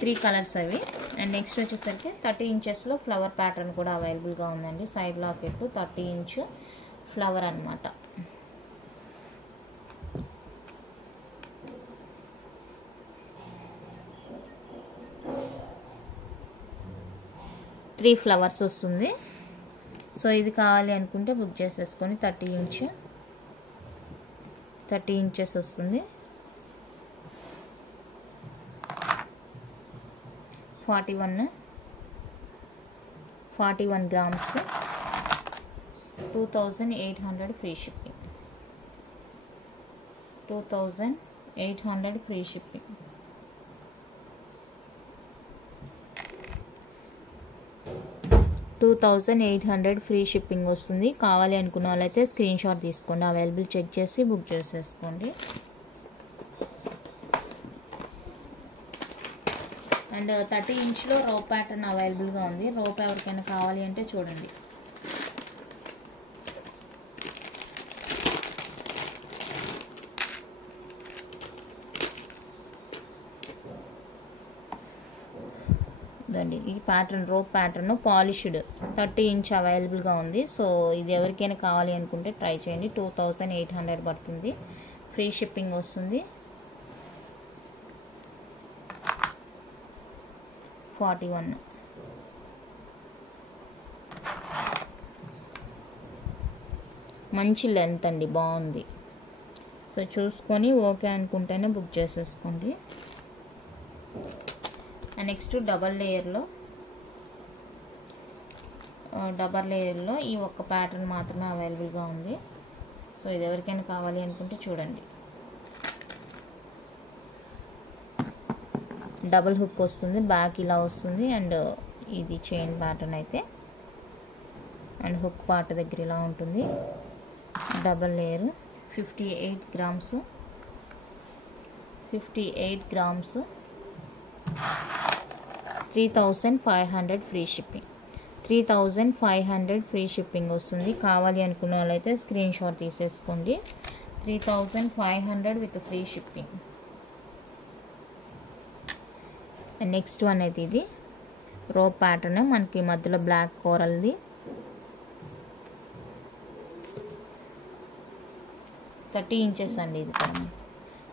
3 కలర్స్ అవి. అండ్ నెక్స్ట్ వచ్చేసరికి 30 ఇంచెస్లో ఫ్లవర్ ప్యాటర్న్ కూడా అవైలబుల్గా ఉందండి. సైడ్ లాకెట్ 30 ఇంచ్ ఫ్లవర్ అనమాట. త్రీ ఫ్లవర్స్ వస్తుంది. సో ఇది కావాలి అనుకుంటే బుక్ చేసేసుకొని 30 ఇంచెస్ వస్తుంది. 41 grams, 2800 free shipping. 2800 free shipping. $2,800 free shipping వస్తుంది. కావాలి అనుకున్న వాళ్ళైతే స్క్రీన్ షాట్ తీసుకోండి. అవైలబుల్ చెక్ చేసి బుక్ చేసేసుకోండి. అండ్ 30 ఇంచ్లో రోప్ ప్యాటర్న్ అవైలబుల్గా ఉంది. రోప్ ఎవరికైనా కావాలి అంటే చూడండి. ఇదండి ఈ pattern, rope pattern polished 30 inch అవైలబుల్గా ఉంది. సో ఇది ఎవరికైనా కావాలి అనుకుంటే ట్రై చేయండి. 2800 పడుతుంది. ఫ్రీ షిప్పింగ్ వస్తుంది. 41 మంచి లెంత్ అండి, బాగుంది. సో చూసుకొని ఓకే అనుకుంటేనే బుక్ చేసేసుకోండి. నెక్స్ట్ డబల్ లేయర్లో ఈ ఒక్క ప్యాటర్న్ మాత్రమే అవైలబుల్గా ఉంది. సో ఇది ఎవరికైనా కావాలి అనుకుంటే చూడండి. డబుల్ హుక్ వస్తుంది, బ్యాక్ ఇలా వస్తుంది. అండ్ ఇది చైన్ ప్యాటర్న్ అయితే, అండ్ హుక్ పార్ట్ దగ్గర ఇలా ఉంటుంది. Double layer 58 grams 3500 free shipping. 3500 free shipping వస్తుంది. కావాలి అనుకున్న వాళ్ళైతే స్క్రీన్ షాట్ తీసేసుకోండి. 3500 with free shipping. Next one అయితే ఇది రోప్ ప్యాటర్న్, మనకి మధ్యలో బ్లాక్ కోరల్ది. 30 ఇంచెస్ అండి. ఇది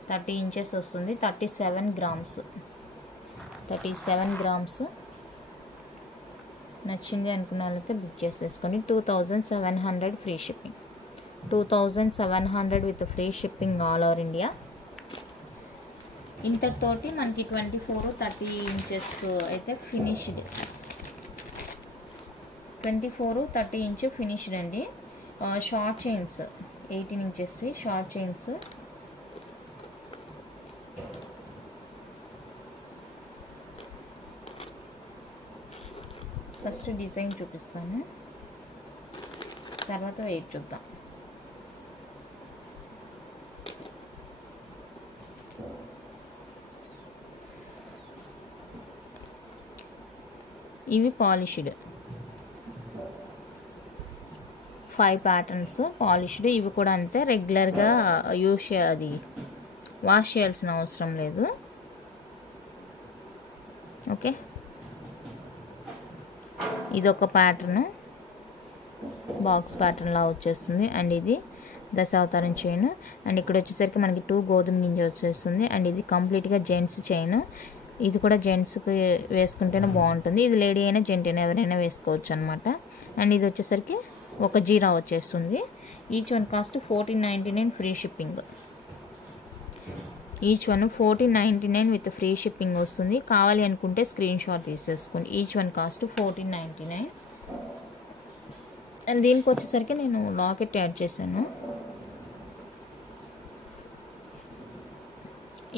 30 ఇంచెస్ వస్తుంది. 37 గ్రామ్స్. నచ్చింది అనుకున్న వాళ్ళైతే బుక్ చేసేసుకోండి. 2700 free shipping. 2700 with free shipping all over India. ఇంతటితోటి మనకి 24-30 ఇంచెస్ అయితే ఫినిష్డ్. 24-30 ఇంచ్ ఫినిష్డ్ అండి. షార్ట్ చైన్స్ 18 ఇంచెస్వి షార్ట్ చైన్స్. ఫస్ట్ డిజైన్ చూపిస్తాను, తర్వాత వెయిట్ చూద్దాం. ఇవి పాలిష్డ్ 5 ప్యాటర్న్స్ పాలిష్డ్. ఇవి కూడా అంతే, రెగ్యులర్గా అది వాష్ చేయాల్సిన అవసరం లేదు. ఓకే, ఇది ఒక ప్యాటర్న్, బాక్స్ ప్యాటర్న్ లా వచ్చేస్తుంది. అండ్ ఇది దశావతారం చైన్. అండ్ ఇక్కడ వచ్చేసరికి మనకి 2 గోధుమ గింజ వచ్చేస్తుంది. అండ్ ఇది కంప్లీట్గా జెంట్స్ చైన్. ఇది కూడా జెంట్స్కి వేసుకుంటేనే బాగుంటుంది. ఇది లేడీ అయినా జెంట్ అయినా ఎవరైనా వేసుకోవచ్చు అనమాట. అండ్ ఇది వచ్చేసరికి ఒక జీరా వచ్చేస్తుంది. Each one cost 1499 free shipping. Each one 1499 with free shipping వస్తుంది. కావాలి అనుకుంటే స్క్రీన్ షాట్ తీసేసుకోండి. Each one cost 1499. అండ్ దీనికి వచ్చేసరికి నేను లాకెట్ యాడ్ చేశాను.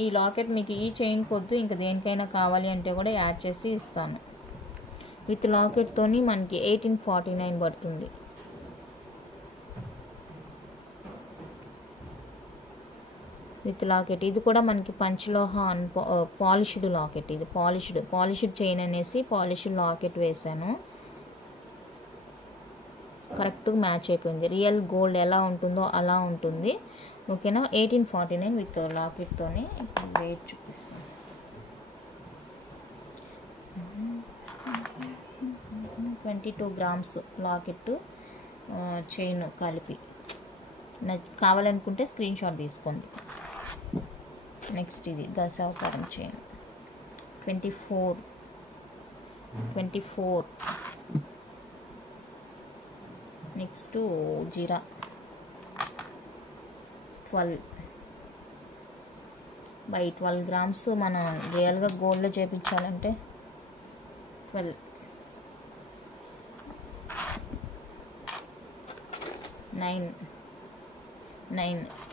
ఈ లాకెట్ మీకు ఈ చైన్ కొద్దు ఇంకా దేనికైనా కావాలి అంటే కూడా యాడ్ చేసి ఇస్తాను. విత్ లాకెట్తోని మనకి 1849 పడుతుంది. With locket. ఇది కూడా మనకి పంచలోహ పాలిష్డ్ లాకెట్. ఇది పాలిష్డ్ చైన్ అనేసి పాలిష్డ్ లాకెట్ వేసాను. కరెక్ట్గా మ్యాచ్ అయిపోయింది. రియల్ గోల్డ్ ఎలా ఉంటుందో అలా ఉంటుంది. ఓకేనా, 1849 విత్ లాకెట్తోనే. వెయిట్ చూపిస్తాను. 22 గ్రామ్స్ లాకెట్ చైన్ కలిపి. కావాలనుకుంటే స్క్రీన్ షాట్ తీసుకోండి. నెక్స్ట్ ఇది దశావతారం చైన్ 24. నెక్స్ట్ జీరా 12 గ్రామ్స్. మనం రియల్గా గోల్డ్లో చేయించాలంటే 9.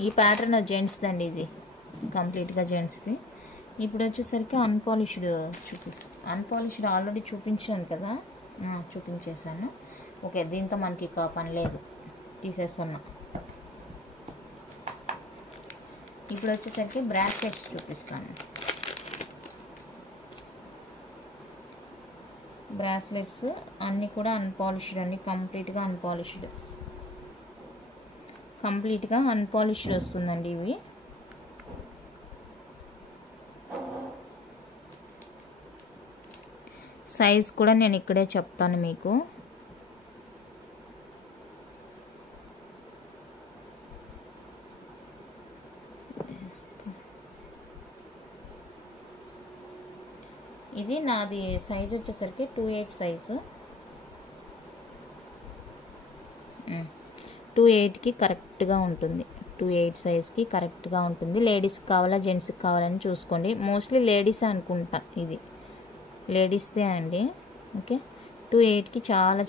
ఈ ప్యాటర్న్ జెంట్స్ది అండి, ఇది కంప్లీట్గా జెంట్స్ది. ఇప్పుడు వచ్చేసరికి అన్పాలిష్డ్ చూపిస్తాను. అన్పాలిష్డ్ ఆల్రెడీ చూపించాను కదా, చూపించేశాను. ఓకే, దీంతో మనకి పని లేదు, తీసేస్తున్నా. ఇప్పుడు వచ్చేసరికి బ్రాస్లెట్స్ చూపిస్తాను. బ్రాస్లెట్స్ అన్నీ కూడా అన్పాలిష్డ్ అండి, కంప్లీట్గా అన్పాలిష్డ్ వస్తుందండి ఇవి. సైజ్ కూడా నేను ఇక్కడే చెప్తాను మీకు. ఇది నాది సైజ్ వచ్చేసరికి 28 సైజు. 28కి కరెక్ట్గా ఉంటుంది. 28 సైజ్కి కరెక్ట్గా ఉంటుంది. లేడీస్కి కావాలా జెంట్స్కి కావాలని చూసుకోండి. మోస్ట్లీ లేడీస్ అనుకుంటా, ఇది లేడీస్దే అండి. ఓకే, 28కి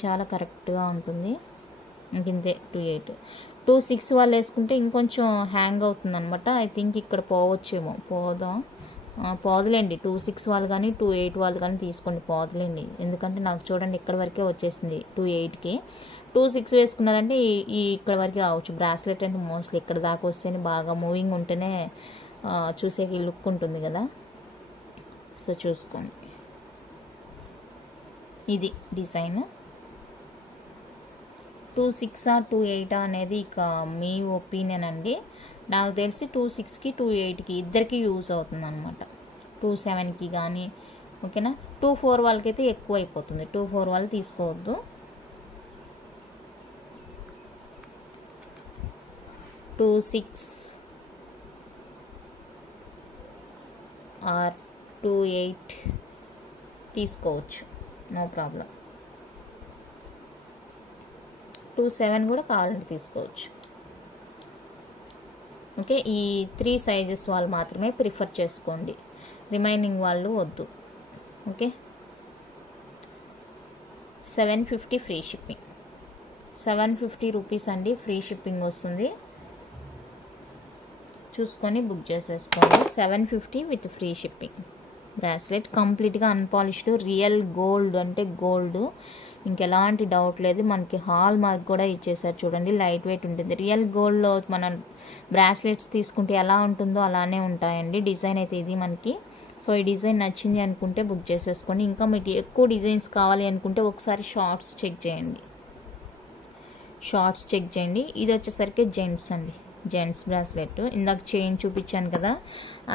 చాలా కరెక్ట్గా ఉంటుంది. ఇంతే 28. 26 వాళ్ళు వేసుకుంటే ఇంకొంచెం హ్యాంగ్ అవుతుంది అనమాట. ఐ థింక్ ఇక్కడ పోవచ్చేమో, పోదులేండి. 26 వాళ్ళు కానీ 28 వాళ్ళు కానీ తీసుకోండి, పోదులేండి. ఎందుకంటే నాకు చూడండి ఇక్కడ వరకే వచ్చేసింది 28కి. 26 వేసుకున్నారంటే ఈ ఇక్కడ వరకు రావచ్చు. బ్రాస్లెట్ అంటే మోస్ట్లీ ఇక్కడ దాకా వస్తేనే బాగా మూవింగ్ ఉంటేనే చూసేకి లుక్ ఉంటుంది కదా. సో చూసుకోండి, ఇది డిజైన్. 26 28 అనేది ఇక మీ ఒపీనియన్ అండి. నాకు తెలిసి 26కి 28కి ఇద్దరికి యూజ్ అవుతుంది అనమాట. 27కి కానీ ఓకేనా. 24 వాళ్ళకైతే ఎక్కువ అయిపోతుంది. 24 వాళ్ళు తీసుకోవద్దు. టూ 6 ఆర్ 28 తీసుకోవచ్చు, నో ప్రాబ్లం. 27 కూడా కావాలంటే తీసుకోవచ్చు. ఓకే, ఈ 3 సైజెస్ వాళ్ళు మాత్రమే ప్రిఫర్ చేసుకోండి, రిమైనింగ్ వాళ్ళు వద్దు. Okay, 750 free shipping. 750 రూపీస్ అండి, ఫ్రీ షిప్పింగ్ వస్తుంది. చూసుకొని బుక్ చేసేసుకోండి. 750 విత్ ఫ్రీ షిప్పింగ్. బ్రాస్లెట్ కంప్లీట్గా అన్పాలిష్డ్, రియల్ గోల్డ్ అంటే గోల్డ్, ఇంకెలాంటి డౌట్ లేదు. మనకి హాల్ మార్క్ కూడా ఇచ్చేసారు చూడండి, లైట్ వెయిట్ ఉంటుంది. రియల్ గోల్డ్లో మనం బ్రాస్లెట్స్ తీసుకుంటే ఎలా ఉంటుందో అలానే ఉంటాయండి. డిజైన్ అయితే ఇది మనకి. సో ఈ డిజైన్ నచ్చింది అనుకుంటే బుక్ చేసేసుకోండి. ఇంకా మీకు ఎక్కువ డిజైన్స్ కావాలి అనుకుంటే ఒకసారి షార్ట్స్ చెక్ చేయండి. షార్ట్స్ చెక్ చేయండి. ఇది వచ్చేసరికి జెంట్స్ అండి, జెంట్స్ బ్రాస్లెట్. ఇందాక చైన్ చూపించాను కదా,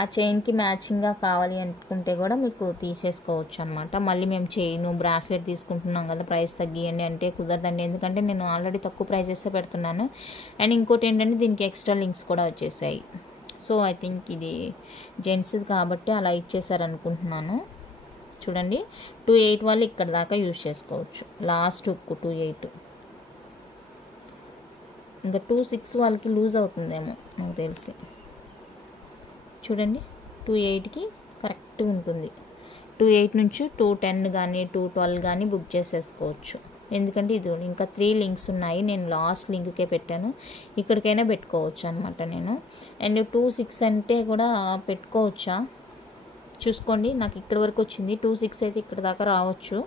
ఆ చైన్కి మ్యాచింగ్గా కావాలి అనుకుంటే కూడా మీకు తీసేసుకోవచ్చు అనమాట. మళ్ళీ మేము చైన్ బ్రాస్లెట్ తీసుకుంటున్నాం కదా, ప్రైస్ తగ్గియండి అంటే కుదరదండి, ఎందుకంటే నేను ఆల్రెడీ తక్కువ ప్రైజెస్తో పెడుతున్నాను. అండ్ ఇంకోటి ఏంటంటే దీనికి ఎక్స్ట్రా లింక్స్ కూడా వచ్చేసాయి. సో ఐ థింక్ ఇది జెంట్స్ కాబట్టి అలా ఇచ్చేసారు అనుకుంటున్నాను. చూడండి 2.8 వాళ్ళు ఇక్కడ దాకా యూజ్ చేసుకోవచ్చు, లాస్ట్ హుక్ 2.8. ఇంకా 2.6 వాళ్ళకి లూజ్ అవుతుందేమో నాకు తెలిసి. చూడండి 2.8కి కరెక్ట్గా ఉంటుంది. 2.8 నుంచి 2.10 కానీ 2.12 కానీ బుక్ చేసేసుకోవచ్చు. ఎందుకంటే ఇది ఇంకా 3 లింక్స్ ఉన్నాయి, నేను లాస్ట్ లింక్కే పెట్టాను, ఇక్కడికైనా పెట్టుకోవచ్చు అనమాట నేను. అండ్ 2.6 అంటే కూడా పెట్టుకోవచ్చా చూసుకోండి, నాకు ఇక్కడ వరకు వచ్చింది. 2.6 అయితే ఇక్కడ దాకా రావచ్చు.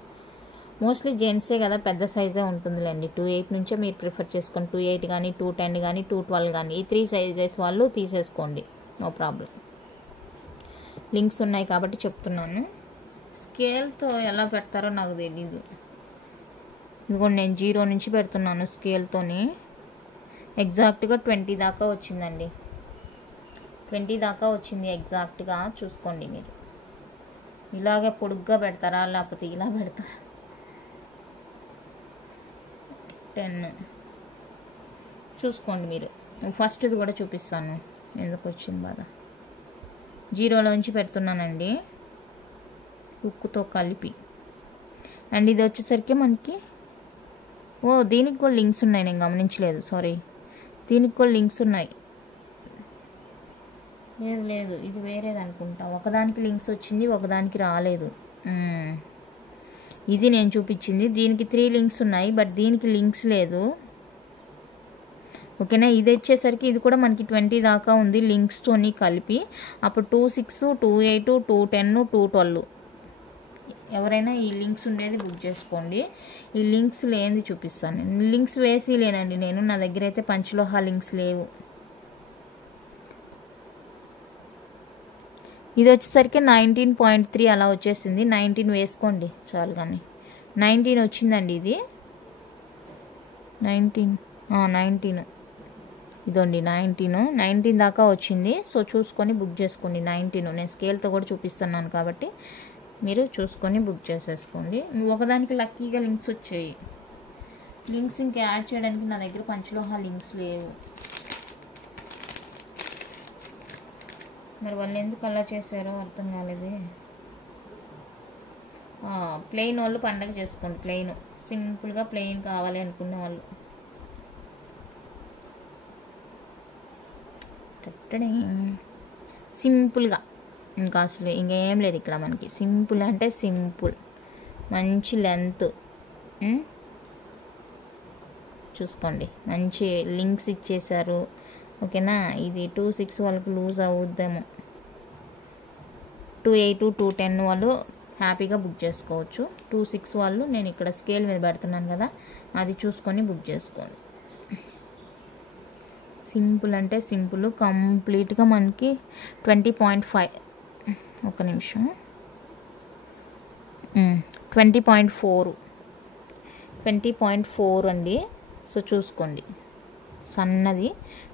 మోస్ట్లీ జెంట్సే కదా, పెద్ద సైజే ఉంటుందిలేండి. 2.8 నుంచే మీరు ప్రిఫర్ చేసుకోండి. 2.8 కానీ 2.10 కానీ 2.12 కానీ ఈ 3 సైజెస్ వాళ్ళు తీసేసుకోండి, నో ప్రాబ్లం. లింక్స్ ఉన్నాయి కాబట్టి చెప్తున్నాను. స్కేల్తో ఎలా పెడతారో నాకు తెలీదు. ఇదిగోండి నేను 0 నుంచి పెడుతున్నాను స్కేల్తోని. ఎగ్జాక్ట్గా 20 దాకా వచ్చిందండి, 20 దాకా వచ్చింది ఎగ్జాక్ట్గా. చూసుకోండి మీరు. ఇలాగే పొడుగ్గా పెడతారా లేకపోతే ఇలా పెడతారా? 10 చూసుకోండి మీరు. ఫస్ట్ది కూడా చూపిస్తాను ఎందుకు వచ్చింది బాధ. 0లోంచి పెడుతున్నానండి ఉక్కుతో కలిపి. అండ్ ఇది వచ్చేసరికి మనకి దీనికి కూడా లింక్స్ ఉన్నాయి, నేను గమనించలేదు, సారీ. దీనికి కూడా లింక్స్ ఉన్నాయి. లేదు ఇది వేరేది అనుకుంటా. ఒకదానికి లింక్స్ వచ్చింది, ఒకదానికి రాలేదు. ఇది నేను చూపించింది, దీనికి 3 లింక్స్ ఉన్నాయి, బట్ దీనికి లింక్స్ లేదు. ఓకేనా. ఇది వచ్చేసరికి ఇది కూడా మనకి 20 దాకా ఉంది లింక్స్తోని కలిపి. అప్పుడు 2.6, 2.8, 2.10, 2.12 ఎవరైనా ఈ లింక్స్ ఉండేది బుక్ చేసుకోండి. ఈ లింక్స్ లేనిది చూపిస్తాను. లింక్స్ వేసి లేనండి నేను, నా దగ్గర అయితే పంచలోహ లింక్స్ లేవు. ఇది వచ్చేసరికి 19.3 అలా వచ్చేసింది. 19 వేసుకోండి చాలు. కానీ 19 వచ్చిందండి ఇది. 19 ఇదండి 19 దాకా వచ్చింది. సో చూసుకొని బుక్ చేసుకోండి. 19 నేను స్కేల్తో కూడా చూపిస్తున్నాను కాబట్టి మీరు చూసుకొని బుక్ చేసేసుకోండి. ఒకదానికి లక్కీగా లింక్స్ వచ్చాయి. లింక్స్ ఇంకా యాడ్ చేయడానికి నా దగ్గర పంచలోహ లింక్స్ లేవు. మరి వాళ్ళు ఎందుకు అలా చేశారో అర్థం కాలేదు. ప్లెయిన్ వాళ్ళు పండగ చేసుకోండి, ప్లెయిన్ సింపుల్గా ప్లెయిన్ కావాలి అనుకునే వాళ్ళు. సింపుల్గా ఇంకా అసలు ఇంకేం లేదు ఇక్కడ మనకి. సింపుల్ అంటే సింపుల్, మంచి లెంత్ చూసుకోండి, మంచి లింక్స్ ఇచ్చేసారు. ఓకేనా. ఇది 2.6 వాళ్ళకి లూజ్ అవుద్దేమో. 2.8, 2.10 వాళ్ళు హ్యాపీగా బుక్ చేసుకోవచ్చు. 2.6 వాళ్ళు నేను ఇక్కడ స్కేల్ మీద పెడుతున్నాను కదా, అది చూసుకొని బుక్ చేసుకోండి. సింపుల్ అంటే సింపుల్, కంప్లీట్గా మనకి 20.5 ఒక నిమిషం 20.4 అండి. సో చూసుకోండి సన్నది.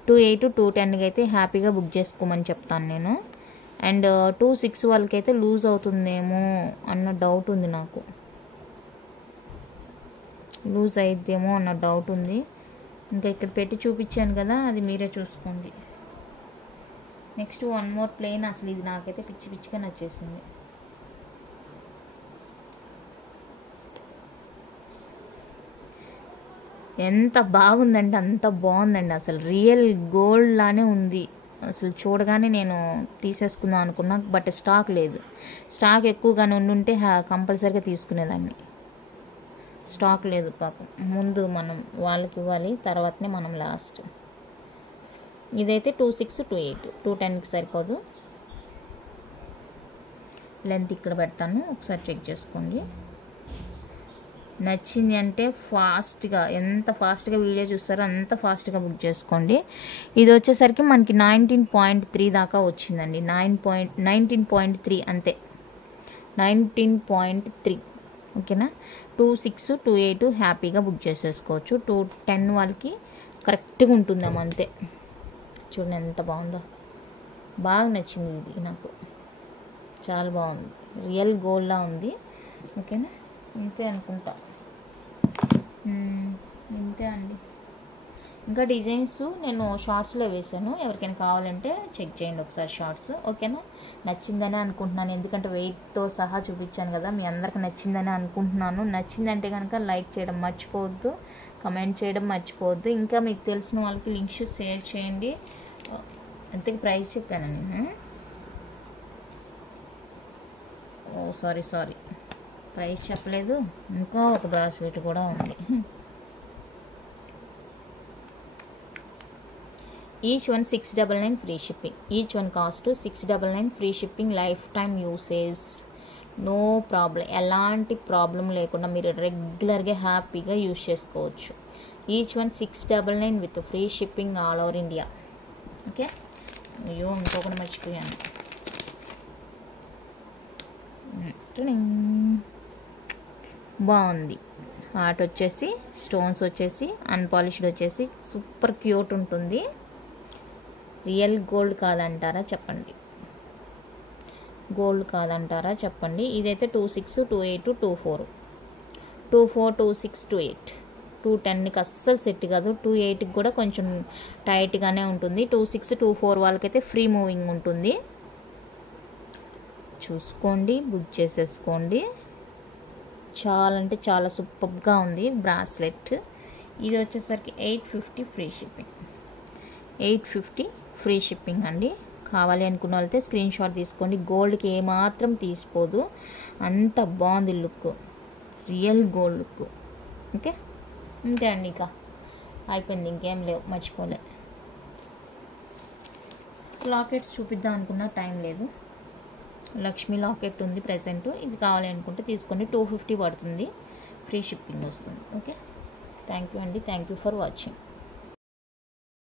2.8, 2.10కి అయితే హ్యాపీగా బుక్ చేసుకోమని చెప్తాను నేను. అండ్ 2.6 వాళ్ళకి అయితే లూజ్ అవుతుందేమో అన్న డౌట్ ఉంది నాకు, లూజ్ అయిద్దేమో అన్న డౌట్ ఉంది. ఇంకా ఇక్కడ పెట్టి చూపించాను కదా, అది మీరే చూసుకోండి. Next 1 more plain. అసలు ఇది నాకైతే పిచ్చి పిచ్చిగా నచ్చేసింది. ఎంత బాగుందంటే అంత బాగుందండి, అసలు రియల్ గోల్డ్ లానే ఉంది. అసలు చూడగానే నేను తీసేసుకుందాం అనుకున్నా, బట్ స్టాక్ లేదు. స్టాక్ ఎక్కువగానే ఉండుంటే కంపల్సరీగా తీసుకునేదాన్ని. స్టాక్ లేదు పాపం. ముందు మనం వాళ్ళకి ఇవ్వాలి, తర్వాతనే మనం లాస్ట్. ఇదైతే 2.6, 2.8, 2.10కి సరిపోదు. లెంత్ ఇక్కడ పెడతాను, ఒకసారి చెక్ చేసుకోండి. నచ్చింది అంటే ఫాస్ట్గా, ఎంత ఫాస్ట్గా వీడియో చూస్తారో అంత ఫాస్ట్గా బుక్ చేసుకోండి. ఇది వచ్చేసరికి మనకి 19.3 దాకా వచ్చిందండి. 19.3 అంతే, 19.3 ఓకేనా. 26, 28 హ్యాపీగా బుక్ చేసేసుకోవచ్చు. 210 వాళ్ళకి కరెక్ట్గా ఉంటుందాం అంతే. చూడండి ఎంత బాగుందో, బాగా నచ్చింది ఇది నాకు, చాలా బాగుంది, రియల్ గోల్డ్లా ఉంది. ఓకేనా, ఇంతే అనుకుంటా, ఇంతే అండి. ఇంకా డిజైన్స్ నేను షార్ట్స్లో వేసాను, ఎవరికైనా కావాలంటే చెక్ చేయండి ఒకసారి షార్ట్స్. ఓకేనా, నచ్చిందని అనుకుంటున్నాను, ఎందుకంటే వెయిట్తో సహా చూపించాను కదా, మీ అందరికి నచ్చిందని అనుకుంటున్నాను. నచ్చిందంటే కనుక లైక్ చేయడం మర్చిపోవద్దు, కమెంట్ చేయడం మర్చిపోవద్దు, ఇంకా మీకు తెలిసిన వాళ్ళకి లింక్స్ షేర్ చేయండి. అంతకు ప్రైస్ చెప్పాను నేను, ఓ సారీ ప్రైస్ చెప్పలేదు. ఇంకా ఒక బ్రాస్లెట్ కూడా ఉంది. Each one 699 free shipping. Each one cost 699 free shipping, lifetime usage, no problem, ఎలాంటి ప్రాబ్లం లేకుండా మీరు రెగ్యులర్గా హ్యాపీగా యూజ్ చేసుకోవచ్చు. Each one 699 with free shipping all over India. Okay, అయ్యో ఇంకొకటి మర్చిపోయాను. బాగుంది, హార్ట్ వచ్చేసి, స్టోన్స్ వచ్చేసి, అన్పాలిష్డ్ వచ్చేసి, సూపర్ క్యూట్ ఉంటుంది. రియల్ గోల్డ్ కాదంటారా చెప్పండి, గోల్డ్ కాదంటారా చెప్పండి. ఇదైతే 26, 28, 24, 26, 28, 210కి అస్సలు సెట్ కాదు. 28కి కూడా కొంచెం టైట్గానే ఉంటుంది. 26, 24 వాళ్ళకైతే ఫ్రీ మూవింగ్ ఉంటుంది. చూసుకోండి, బుక్ చేసేసుకోండి. చాలా అంటే చాలా సూపర్గా ఉంది బ్రాస్లెట్. ఇది వచ్చేసరికి 850 ఫ్రీ షిప్పింగ్, 850 ఫ్రీ షిప్పింగ్ అండి. కావాలి అనుకున్న వాళ్ళైతే స్క్రీన్ షాట్ తీసుకోండి. గోల్డ్కి ఏమాత్రం తీసిపోదు, అంత బాగుంది look, real gold look. Okay, అంతే అండి, ఇక అయిపోయింది, ఇంకేం లేవు, మర్చిపోలే. లాకెట్స్ చూపిద్దాం అనుకున్నా టైం లేదు. లక్ష్మీ లాకెట్ ఉంది ప్రెజెంట్, ఇది కావాలి అనుకుంటే తీసుకోండి. 250 పడుతుంది, ఫ్రీ షిప్పింగ్ వస్తుంది. ఓకే, థ్యాంక్ యూ అండి, థ్యాంక్ యూ ఫర్ వాచింగ్.